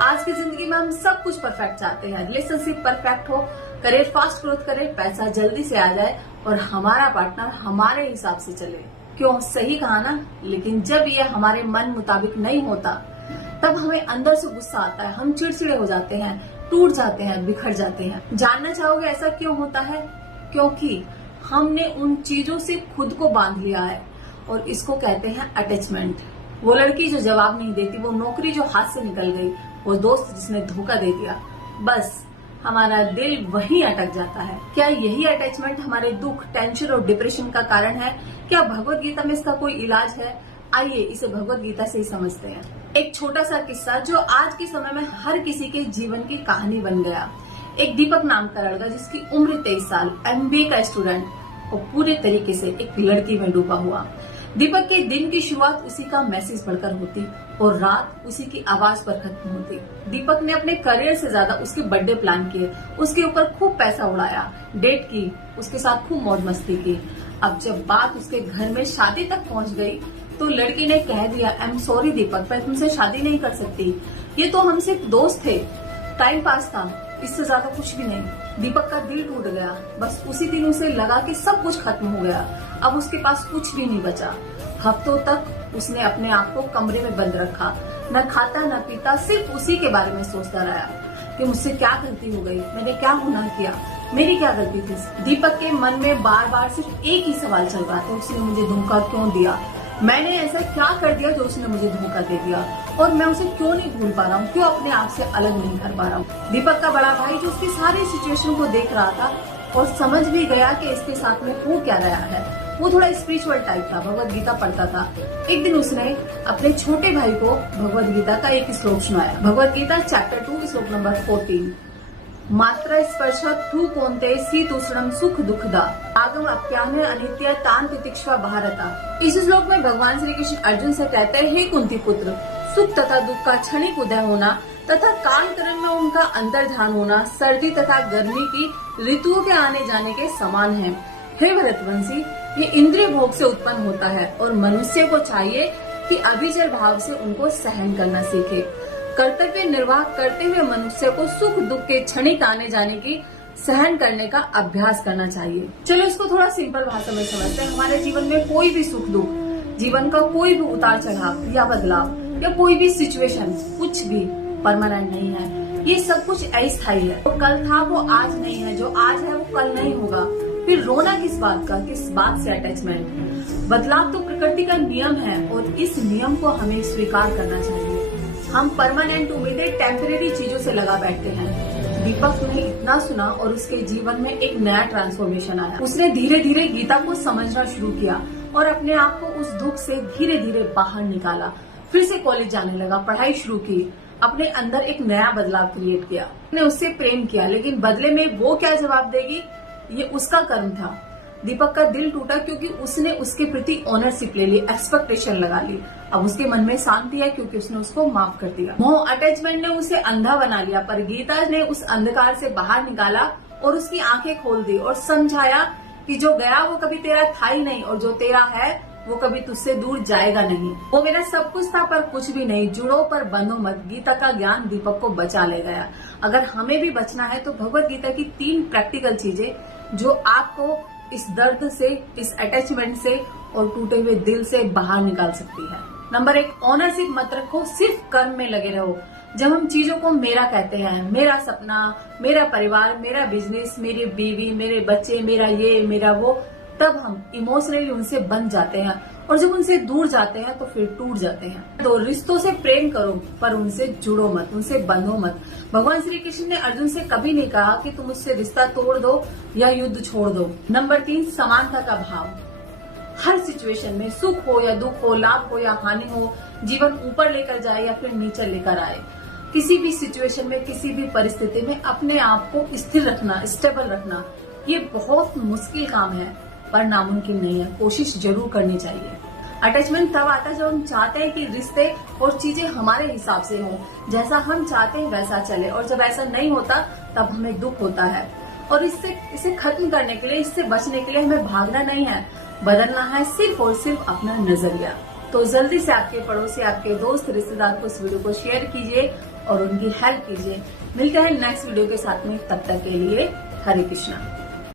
आज की जिंदगी में हम सब कुछ परफेक्ट चाहते हैं, रिलेशनशिप परफेक्ट हो, करियर फास्ट ग्रोथ करे, पैसा जल्दी से आ जाए और हमारा पार्टनर हमारे हिसाब से चले। क्यों, सही कहा ना। लेकिन जब ये हमारे मन मुताबिक नहीं होता तब हमें अंदर से गुस्सा आता है, हम चिड़चिड़े हो जाते हैं, टूट जाते हैं, बिखर जाते हैं। जानना चाहोगे ऐसा क्यों होता है? क्योंकि हमने उन चीजों से खुद को बांध लिया है और इसको कहते हैं अटैचमेंट। वो लड़की जो जवाब नहीं देती, वो नौकरी जो हाथ से निकल गई, वो दोस्त जिसने धोखा दे दिया, बस हमारा दिल वहीं अटक जाता है। क्या यही अटैचमेंट हमारे दुख, टेंशन और डिप्रेशन का कारण है? क्या भगवत गीता में इसका कोई इलाज है? आइए इसे भगवत गीता से ही समझते हैं। एक छोटा सा किस्सा जो आज के समय में हर किसी के जीवन की कहानी बन गया। एक दीपक नाम का लड़का जिसकी उम्र 23 साल, MBA का स्टूडेंट और पूरे तरीके से एक लड़की में डूबा हुआ। दीपक के दिन की शुरुआत उसी का मैसेज पढ़कर होती और रात उसी की आवाज पर खत्म होती। दीपक ने अपने करियर से ज्यादा उसके बर्थडे प्लान किए, उसके ऊपर खूब पैसा उड़ाया, डेट की, उसके साथ खूब मौज मस्ती की। अब जब बात उसके घर में शादी तक पहुंच गई तो लड़की ने कह दिया, आई एम सॉरी दीपक, मैं तुमसे शादी नहीं कर सकती। ये तो हम सिर्फ दोस्त थे, टाइम पास था, इससे ज्यादा कुछ भी नहीं। दीपक का दिल टूट गया। बस उसी दिन उसे लगा कि सब कुछ खत्म हो गया, अब उसके पास कुछ भी नहीं बचा। हफ्तों तक उसने अपने आप को कमरे में बंद रखा, न खाता न पीता, सिर्फ उसी के बारे में सोचता रहा कि मुझसे क्या गलती हो गई, मैंने क्या गुनाह किया, मेरी क्या गलती थी। दीपक के मन में बार बार सिर्फ एक ही सवाल चल रहा था, उसने मुझे धोखा क्यों दिया, मैंने ऐसा क्या कर दिया जो उसने मुझे धोखा दे दिया, और मैं उसे क्यों नहीं भूल पा रहा हूँ, क्यों अपने आप से अलग नहीं कर पा रहा हूँ। दीपक का बड़ा भाई जो उसकी सारी सिचुएशन को देख रहा था और समझ भी गया कि इसके साथ में हो क्या रहा है, वो थोड़ा स्पिरिचुअल टाइप था, भगवत गीता पढ़ता था। एक दिन उसने अपने छोटे भाई को भगवत गीता का एक श्लोक सुनाया। भगवत गीता चैप्टर 2 श्लोक नंबर 14। मात्र स्पर्शात् भ्रू कौन्तेय शीतोष्णं सुख दुःखदा आगम अप्यायन अनित्य तान तितिक्षा भारता। इस श्लोक में भगवान श्री कृष्ण अर्जुन से कहते हैं, हे कुंती पुत्र, सुख तथा दुख का क्षणिक उदय होना तथा कालक्रम में उनका अंतर्धान होना सर्दी तथा गर्मी की ऋतुओं के आने जाने के समान है। हे भरतवंशी, ये इंद्रिय भोग से उत्पन्न होता है और मनुष्य को चाहिए कि अभिचर भाव से उनको सहन करना सीखे। कर्तव्य निर्वाह करते हुए मनुष्य को सुख दुख के क्षणिक आने जाने की सहन करने का अभ्यास करना चाहिए। चलो इसको थोड़ा सिंपल भाषा में समझते हैं। हमारे जीवन में कोई भी सुख दुख, जीवन का कोई भी उतार चढ़ाव या बदलाव या कोई भी सिचुएशन, कुछ भी परमानेंट नहीं है। ये सब कुछ अस्थायी है। तो कल था वो आज नहीं है, जो आज है वो कल नहीं होगा। फिर रोना किस बात का, किस बात से अटैचमेंट। बदलाव तो प्रकृति का नियम है और इस नियम को हमें स्वीकार करना चाहिए। हम परमानेंट उम्मीदें टेम्परेरी चीजों से लगा बैठते हैं। दीपक ने इतना सुना और उसके जीवन में एक नया ट्रांसफॉर्मेशन आया। उसने धीरे धीरे गीता को समझना शुरू किया और अपने आप को उस दुख से धीरे धीरे बाहर निकाला। फिर से कॉलेज जाने लगा, पढ़ाई शुरू की, अपने अंदर एक नया बदलाव क्रिएट किया। उसने उससे प्रेम किया, लेकिन बदले में वो क्या जवाब देगी ये उसका कर्म था। दीपक का दिल टूटा क्योंकि उसने उसके प्रति ऑनरशिप ले ली, एक्सपेक्टेशन लगा ली। अब उसके मन में शांति है क्योंकि उसने उसको माफ कर दिया। मोह अटैचमेंट ने उसे अंधा बना लिया, पर गीता ने उस अंधकार से बाहर निकाला और उसकी आंखें खोल दी और समझाया कि जो गया वो कभी तेरा था ही नहीं और जो तेरा है वो कभी तुझसे दूर जाएगा नहीं। वो मेरा सब कुछ था पर कुछ भी नहीं, जुड़ो पर बंधो मत। गीता का ज्ञान दीपक को बचा ले गया। अगर हमें भी बचना है तो भगवत गीता की 3 प्रैक्टिकल चीजें जो आपको इस दर्द से, इस अटैचमेंट से और टूटे हुए दिल से बाहर निकाल सकती है। नंबर 1, ऑनरशिप मत रखो, सिर्फ कर्म में लगे रहो। जब हम चीजों को मेरा कहते हैं, मेरा सपना, मेरा परिवार, मेरा बिजनेस, मेरी बीवी, मेरे बच्चे, मेरा ये, मेरा वो, तब हम इमोशनली उनसे बंध जाते हैं और जब उनसे दूर जाते हैं तो फिर टूट जाते हैं। तो रिश्तों से प्रेम करो पर उनसे जुड़ो मत, उनसे बंधो मत। भगवान श्री कृष्ण ने अर्जुन से कभी नहीं कहा कि तुम उससे रिश्ता तोड़ दो या युद्ध छोड़ दो। नंबर 3, समानता का भाव। हर सिचुएशन में सुख हो या दुख हो, लाभ हो या हानि हो, जीवन ऊपर लेकर जाए या फिर नीचे लेकर आए, किसी भी सिचुएशन में, किसी भी परिस्थिति में अपने आप को स्थिर रखना, स्टेबल रखना, ये बहुत मुश्किल काम है पर नामुमकिन नहीं है। कोशिश जरूर करनी चाहिए। अटैचमेंट तब आता है जब हम चाहते हैं कि रिश्ते और चीजें हमारे हिसाब से हों, जैसा हम चाहते हैं वैसा चले, और जब ऐसा नहीं होता तब हमें दुख होता है। और इसे खत्म करने के लिए, इससे बचने के लिए हमें भागना नहीं है, बदलना है सिर्फ और सिर्फ अपना नजरिया। तो जल्दी से आपके पड़ोसी, आपके दोस्त, रिश्तेदार को इस वीडियो को शेयर कीजिए और उनकी हेल्प कीजिए। मिलते हैं नेक्स्ट वीडियो के साथ में, तब तक के लिए हरे कृष्णा।